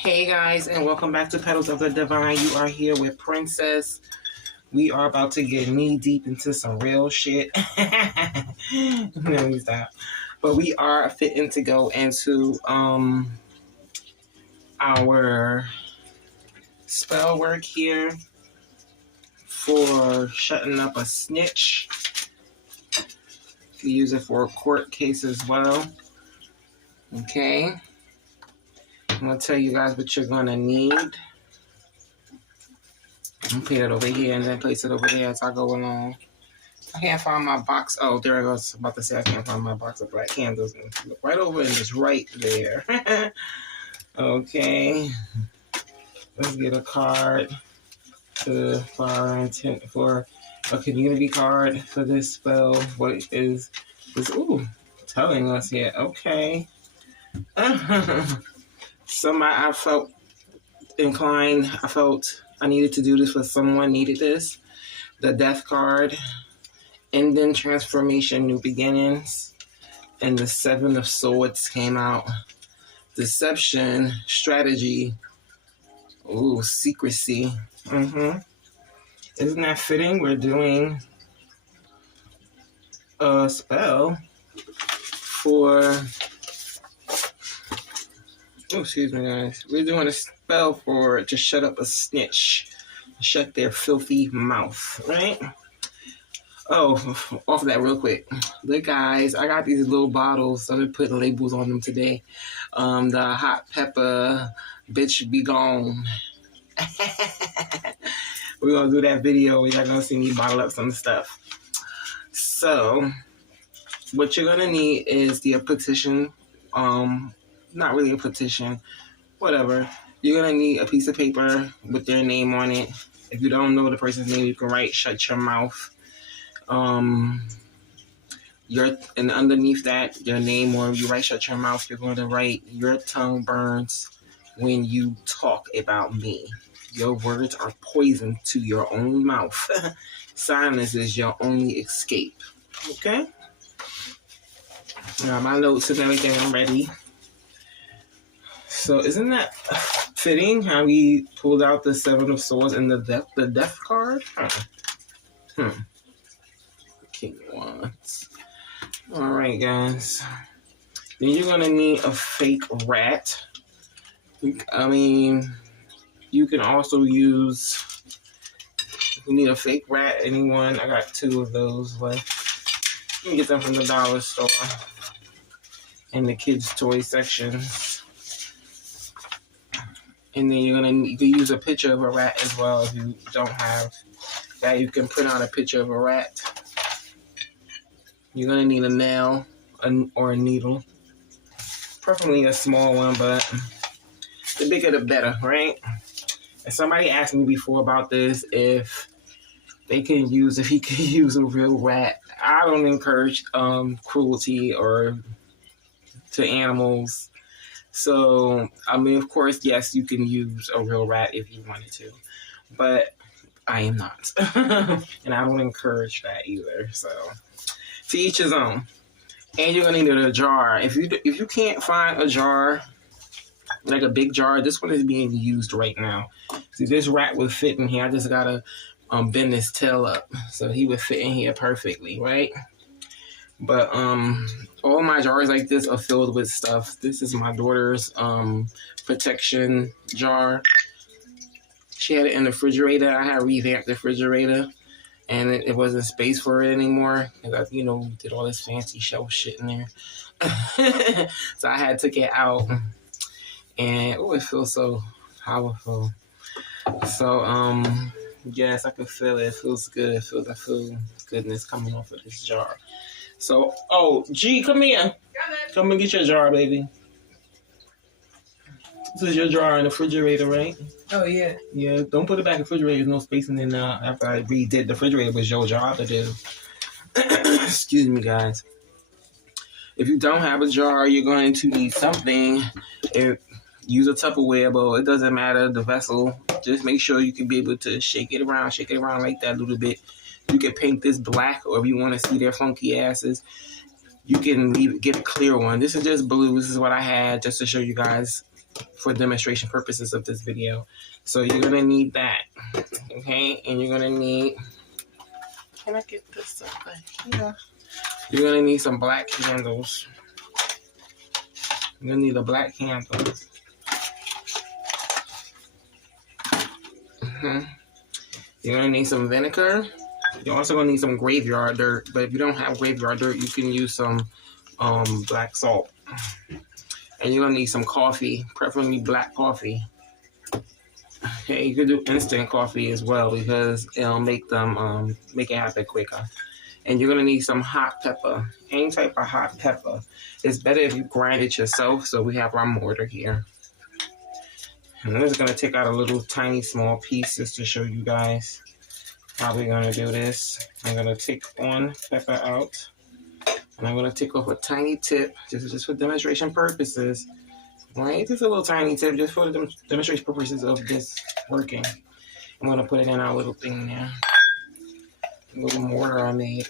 Hey guys, and welcome back to Petals of the Divine. You are here with Princess. We are about to get knee deep into some real shit. Let me stop. But we are fitting to go into our spell work here for shutting up a snitch. We use it for a court case as well. Okay. I'm going to tell you guys what you're going to need. I'm going to put it over here and then place it over there as I go along. I can't find my box. Oh, there I was about to say I can't find my box of black candles. Look right over and it's right there. Okay. Let's get a card for our intent for a community card for this spell. What is this? Ooh, telling us here. Okay. I felt inclined. I felt I needed to do this for someone needed this. The Death card, Ending, Transformation, New Beginnings, and the Seven of Swords came out. Deception, Strategy, ooh, Secrecy. Isn't that fitting? We're doing a spell for... Oh, excuse me, guys. We're doing a spell to shut up a snitch. Shut their filthy mouth, right? Oh, off of that real quick. Look, guys, I got these little bottles. So I'm putting labels on them today. The hot pepper, bitch be gone. We're going to do that video where y'all going to see me bottle up some stuff. So, what you're going to need is the petition. Not really a petition, whatever. You're going to need a piece of paper with their name on it. If you don't know the person's name, you can write shut your mouth. And underneath that, your name, or you write shut your mouth, you're going to write your tongue burns when you talk about me. Your words are poison to your own mouth. Silence is your only escape. Okay? Now, my notes and everything, I'm ready. So isn't that fitting how we pulled out the Seven of Swords and the Death card? King of Wands. Alright, guys. Then you're going to need a fake rat. I mean, you can also use... If you need a fake rat, anyone, I got 2 of those left. You can get them from the dollar store in the kids' toy section. And then you can use a picture of a rat as well if you don't have that. You can print out a picture of a rat. You're going to need a nail or a needle. Preferably a small one, but the bigger the better, right? And somebody asked me before about this, if he can use a real rat. I don't encourage cruelty or to animals. So, I mean, of course, yes, you can use a real rat if you wanted to, but I am not. And I don't encourage that either. So, to each his own. And you're going to need a jar. If you can't find a jar, like a big jar, this one is being used right now. See, this rat would fit in here. I just got to bend his tail up. So, he would fit in here perfectly, right? But all my jars like this are filled with stuff. This is my daughter's protection jar. She had it in the refrigerator. I had revamped the refrigerator, and it wasn't space for it anymore. I, did all this fancy shelf shit in there. So I had to get out, and it feels so powerful. So yes, I can feel it. It feels good. I feel goodness coming off of this jar. So, G, come here. Come and get your jar, baby. This is your jar in the refrigerator, right? Oh, yeah. Yeah, don't put it back in the refrigerator. There's no space in there now. After I redid the refrigerator, it was your job to do. Excuse me, guys. If you don't have a jar, you're going to need something. Use a Tupperware bowl. It doesn't matter, the vessel. Just make sure you can be able to shake it around like that a little bit. You can paint this black, or if you want to see their funky asses, you can get a clear one. This is just blue. This is what I had just to show you guys for demonstration purposes of this video. So you're gonna need that, okay? And you're gonna need, can I get this over here? You're gonna need some black candles. You're gonna need a black candle. You're gonna need some vinegar. You're also gonna need some graveyard dirt, but if you don't have graveyard dirt, you can use some black salt. And you're gonna need some coffee, preferably black coffee. Okay, you could do instant coffee as well because it'll make them make it happen quicker. And you're gonna need some hot pepper, any type of hot pepper. It's better if you grind it yourself. So we have our mortar here. And I'm just gonna take out a little tiny small piece just to show you guys how we're gonna do this. I'm gonna take one pepper out. And I'm going to take off a tiny tip, just for demonstration purposes, right? Just a little tiny tip, just for the demonstration purposes of this working. I'm going to put it in our little thing there. A little mortar I made,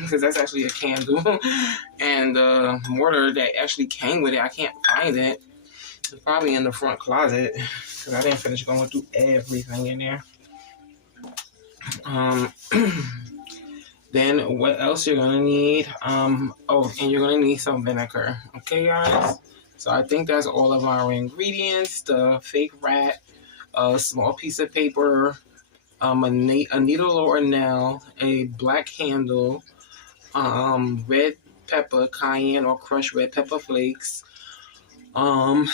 because that's actually a candle. And the mortar that actually came with it, I can't find it. It's probably in the front closet, because I didn't finish going through everything in there. Then what else you're gonna need? Oh, and you're gonna need some vinegar. Okay, guys. So I think that's all of our ingredients: the fake rat, a small piece of paper, a needle or a nail, a black candle, red pepper, cayenne or crushed red pepper flakes, and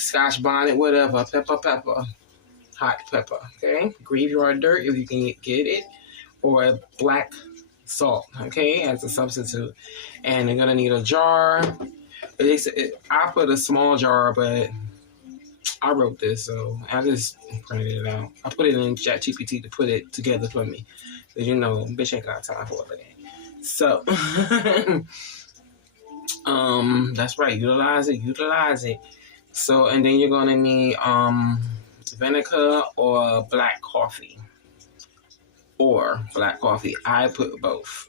Scotch bonnet, whatever, pepper, hot pepper. Okay, graveyard dirt if you can get it, or black salt, okay, as a substitute. And you're gonna need a jar. I put a small jar, but I wrote this, so I just printed it out. I put it in ChatGPT to put it together for me, because you know, bitch ain't got time for all of that. So, that's right. Utilize it. So, and then you're gonna need vinegar or black coffee. I put both.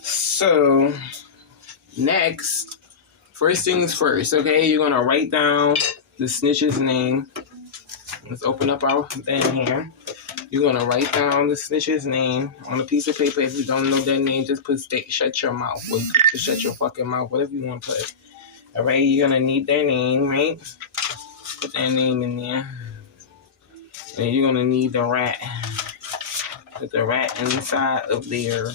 So next, first things first, okay, you're gonna write down the snitch's name. Let's open up our thing here. You're gonna write down the snitch's name on a piece of paper. If you don't know their name, just put shut your mouth, or just shut your fucking mouth, whatever you want to put. All right, you're gonna need their name, right? Put their name in there. And you're gonna need the rat. Put the rat inside of there.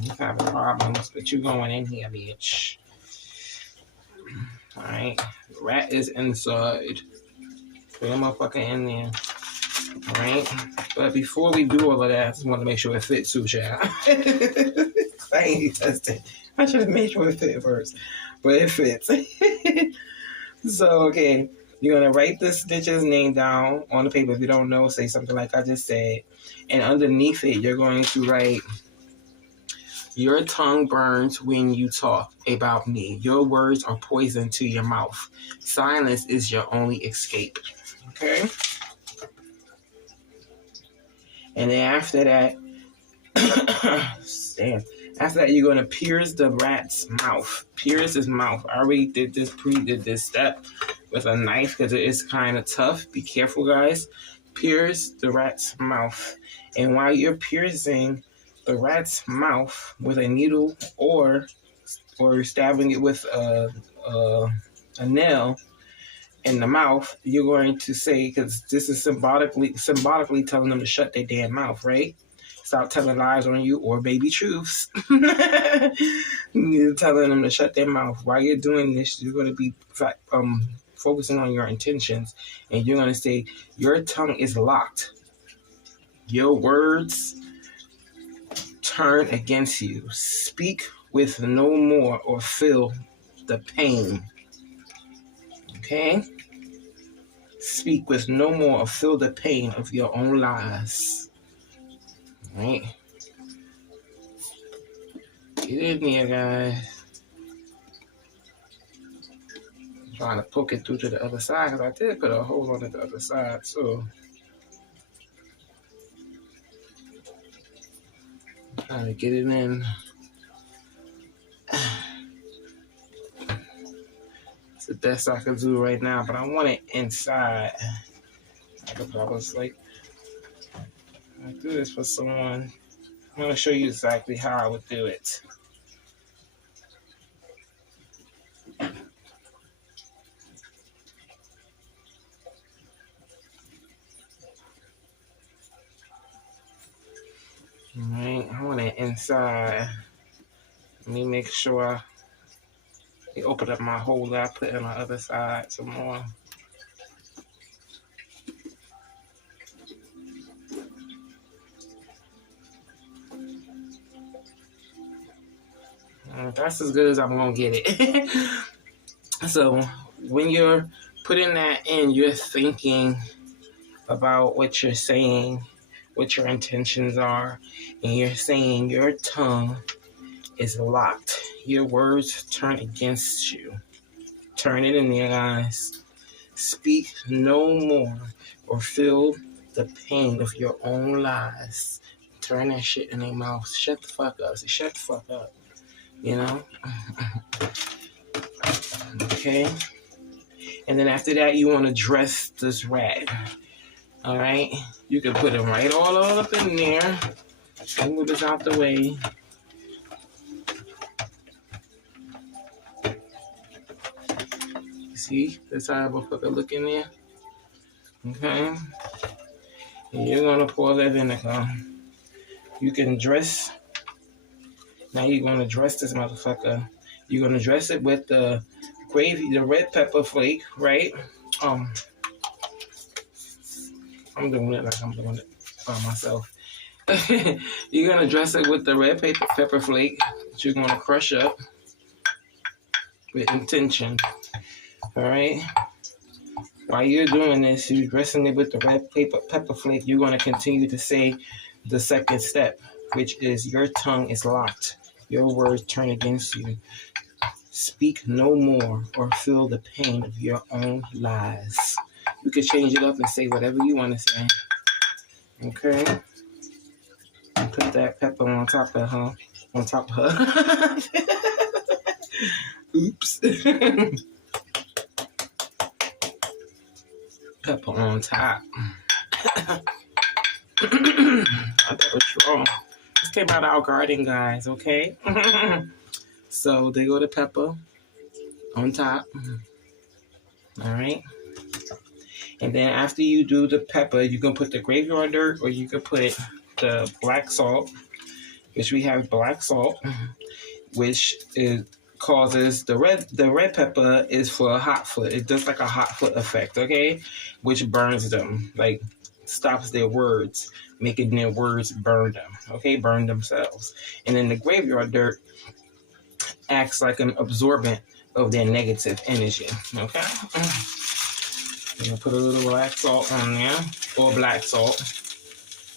He's having problems, but you going in here, bitch. Alright. The rat is inside. Put the motherfucker in there. Alright. But before we do all of that, I just want to make sure it fits too, child. I ain't tested. I should have made sure it fit first. But it fits. So, okay. You're going to write the snitch's name down on the paper. If you don't know, say something like I just said. And underneath it, you're going to write, your tongue burns when you talk about me. Your words are poison to your mouth. Silence is your only escape. Okay? And then after that, after that, you're going to pierce the rat's mouth. Pierce his mouth. I already did this step with a knife because it is kind of tough. Be careful, guys. Pierce the rat's mouth. And while you're piercing the rat's mouth with a needle or stabbing it with a nail in the mouth, you're going to say, because this is symbolically telling them to shut their damn mouth, right? Stop telling lies on you or baby truths. You're telling them to shut their mouth. While you're doing this, you're going to be focusing on your intentions, and you're going to say, your tongue is locked. Your words turn against you. Speak with no more or feel the pain. Okay? Speak with no more or feel the pain of your own lies. Right? Get in there, guys. I'm trying to poke it through to the other side because I did put a hole on the other side, so I'm trying to get it in. It's the best I can do right now, but I want it inside. I could probably like I do this for someone. I'm gonna show you exactly how I would do it. Alright, I want it inside. Let me make sure I open up my holder. I put it on the other side some more. That's as good as I'm gonna get it. So when you're putting that in, you're thinking about what you're saying, what your intentions are, and you're saying your tongue is locked. Your words turn against you. Turn it in there, guys. Speak no more or feel the pain of your own lies. Turn that shit in their mouth. Shut the fuck up. Say, shut the fuck up. You know? Okay? And then after that, you want to dress this rat. Alright? You can put it right all up in there. Move this out the way. See? That's how I'm going to look in there. Okay? And you're going to pour that vinegar. You can dress. Now you're going to dress this motherfucker. You're going to dress it with the gravy, the red pepper flake, right? I'm doing it like I'm doing it by myself. You're going to dress it with the red pepper flake that you're going to crush up with intention. All right? While you're doing this, you're dressing it with the red pepper flake, you're going to continue to say the second step, which is your tongue is locked. Your words turn against you. Speak no more or feel the pain of your own lies. You can change it up and say whatever you want to say. Okay? Put that pepper on top of her. On top of her. Oops. Pepper on top. Pepper strong. This came out of our garden, guys, okay? So they go the pepper on top. All right. And then after you do the pepper, you can put the graveyard dirt or you can put the black salt, which we have black salt, which causes the red pepper is for a hot foot. It does like a hot foot effect, okay? Which burns them, like stops their words, making their words burn them, okay? Burn themselves. And then the graveyard dirt acts like an absorbent of their negative energy, okay? I'm gonna put a little black salt on there, or black salt,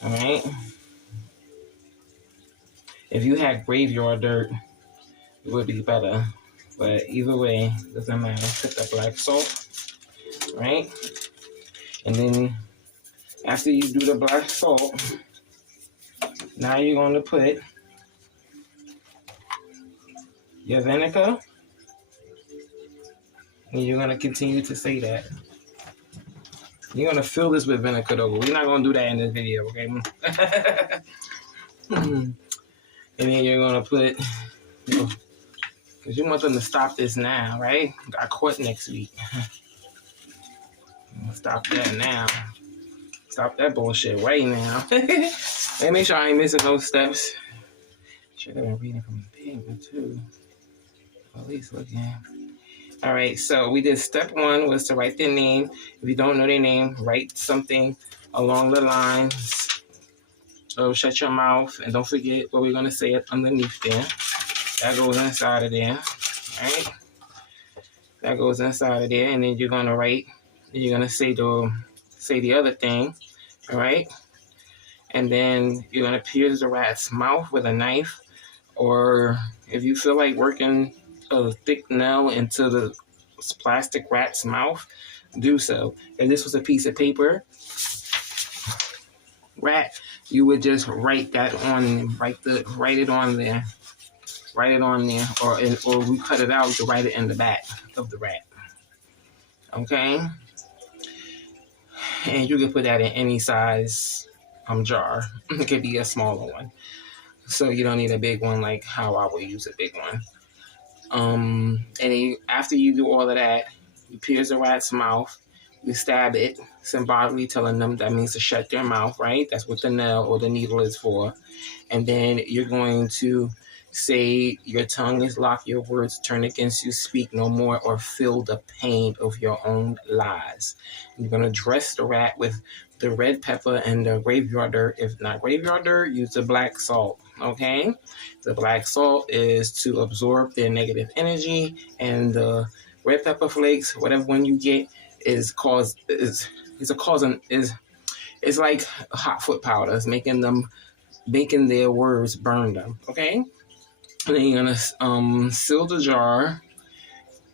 all right? If you had graveyard dirt, it would be better, but either way, doesn't matter. Put the black salt, right? And then after you do the black salt, now you're going to put your vinegar, and you're going to continue to say that. You're going to fill this with vinegar, though. We're not going to do that in this video, okay? And then you're going to put, because you want them to stop this now, right? Got court next week. Stop that now. Stop that bullshit right now. And make sure I ain't missing those steps. Should have been reading from the paper, too. At least looking. All right, so we did step one was to write their name. If you don't know their name, write something along the lines of shut your mouth. And don't forget what we're going to say underneath there. That goes inside of there, all right? That goes inside of there, and then you're going to write, and you're going to say the other thing, all right? And then you're going to pierce the rat's mouth with a knife, or if you feel like working a thick nail into the plastic rat's mouth, do so. If this was a piece of paper rat, you would just write that on, write it on there. Write it on there, or we cut it out to write it in the back of the rat. Okay? And you can put that in any size jar. It could be a smaller one. So you don't need a big one like how I would use a big one. And then after you do all of that, you pierce the rat's mouth, you stab it, symbolically telling them that means to shut their mouth, right? That's what the nail or the needle is for. And then you're going to say, your tongue is locked, your words turn against you, speak no more, or feel the pain of your own lies. You're going to dress the rat with the red pepper and the graveyard dirt. If not graveyard dirt, use the black salt, okay? The black salt is to absorb their negative energy, and the red pepper flakes, whatever one you get, is like hot foot powder. It's making their words burn them, okay? And then you're gonna seal the jar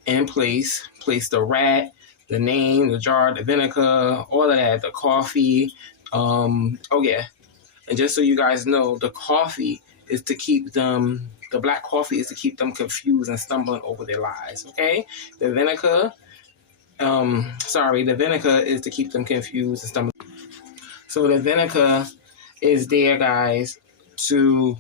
in place. Place the rat, the name, the jar, the vinegar, all of that, the coffee. Oh yeah, and just so you guys know, the coffee is to keep them. The black coffee is to keep them confused and stumbling over their lies. Okay, the vinegar. The vinegar is to keep them confused and stumbling. So the vinegar is there, guys, to.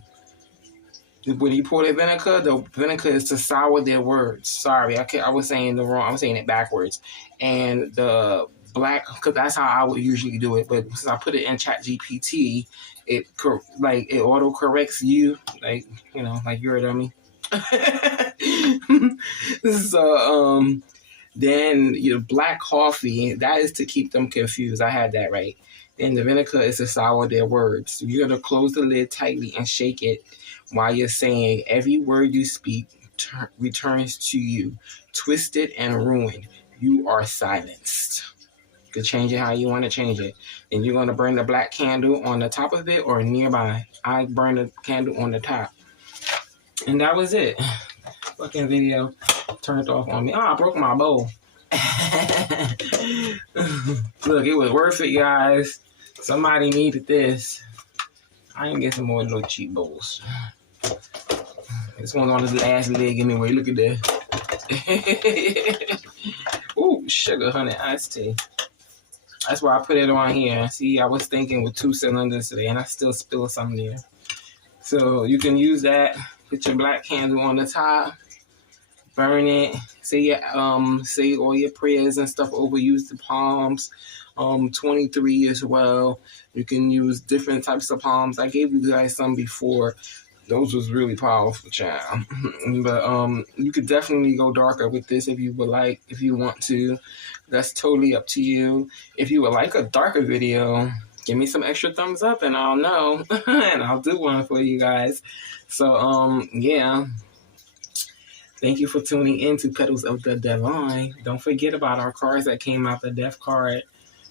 When you pour the vinegar is to sour their words. Sorry, I was saying I was saying it backwards. And the black, because that's how I would usually do it. But since I put it in ChatGPT, it auto corrects you, like you're a dummy. So then your black coffee, that is to keep them confused. I had that right. Then the vinegar is to sour their words. So you're gonna close the lid tightly and shake it while you're saying, every word you speak returns to you, twisted and ruined. You are silenced. You can change it how you want to change it. And you're going to burn the black candle on the top of it or nearby. I burned the candle on the top. And that was it. Fucking video turned off on me. Oh, I broke my bowl. Look, it was worth it, guys. Somebody needed this. I can get some more little cheap bowls. This one's on his last leg anyway. Look at that. Ooh, sugar, honey, iced tea. That's why I put it on here. See, I was thinking with 2 cylinders today, and I still spilled some there. So you can use that. Put your black candle on the top. Burn it. Say all your prayers and stuff over. Use the palms. 23 as well. You can use different types of palms. I gave you guys some before. Those was really powerful, child. But you could definitely go darker with this if you would like, if you want to. That's totally up to you. If you would like a darker video, give me some extra thumbs up and I'll know. And I'll do one for you guys. So yeah. Thank you for tuning in to Petals of the Divine. Don't forget about our cards that came out, the Death card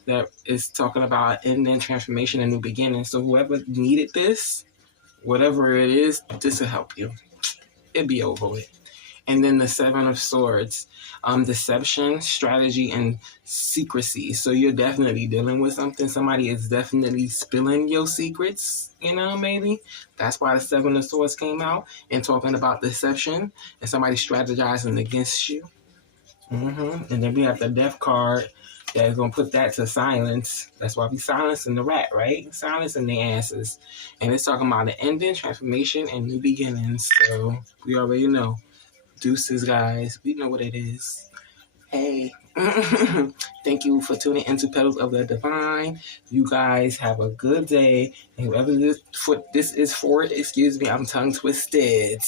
that is talking about ending, transformation, and new beginning. So whoever needed this, whatever it is, this will help you. It'll be over with. And then the 7 of Swords, deception, strategy, and secrecy. So you're definitely dealing with something. Somebody is definitely spilling your secrets, maybe. That's why the 7 of Swords came out and talking about deception and somebody strategizing against you. And then we have the Death card that is going to put that to silence. That's why we silencing the rat, right? Silencing the answers. And it's talking about the ending, transformation, and new beginnings. So we already know. Deuces, guys. We know what it is. Hey. Thank you for tuning into Petals of the Divine. You guys have a good day. And whoever this is for, excuse me, I'm tongue twisted.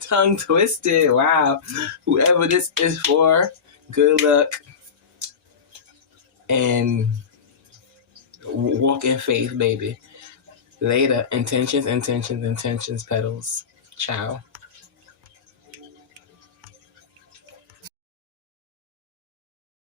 Tongue twisted. Wow. Whoever this is for, good luck. And walk in faith, baby. Later. Intentions, petals. Ciao.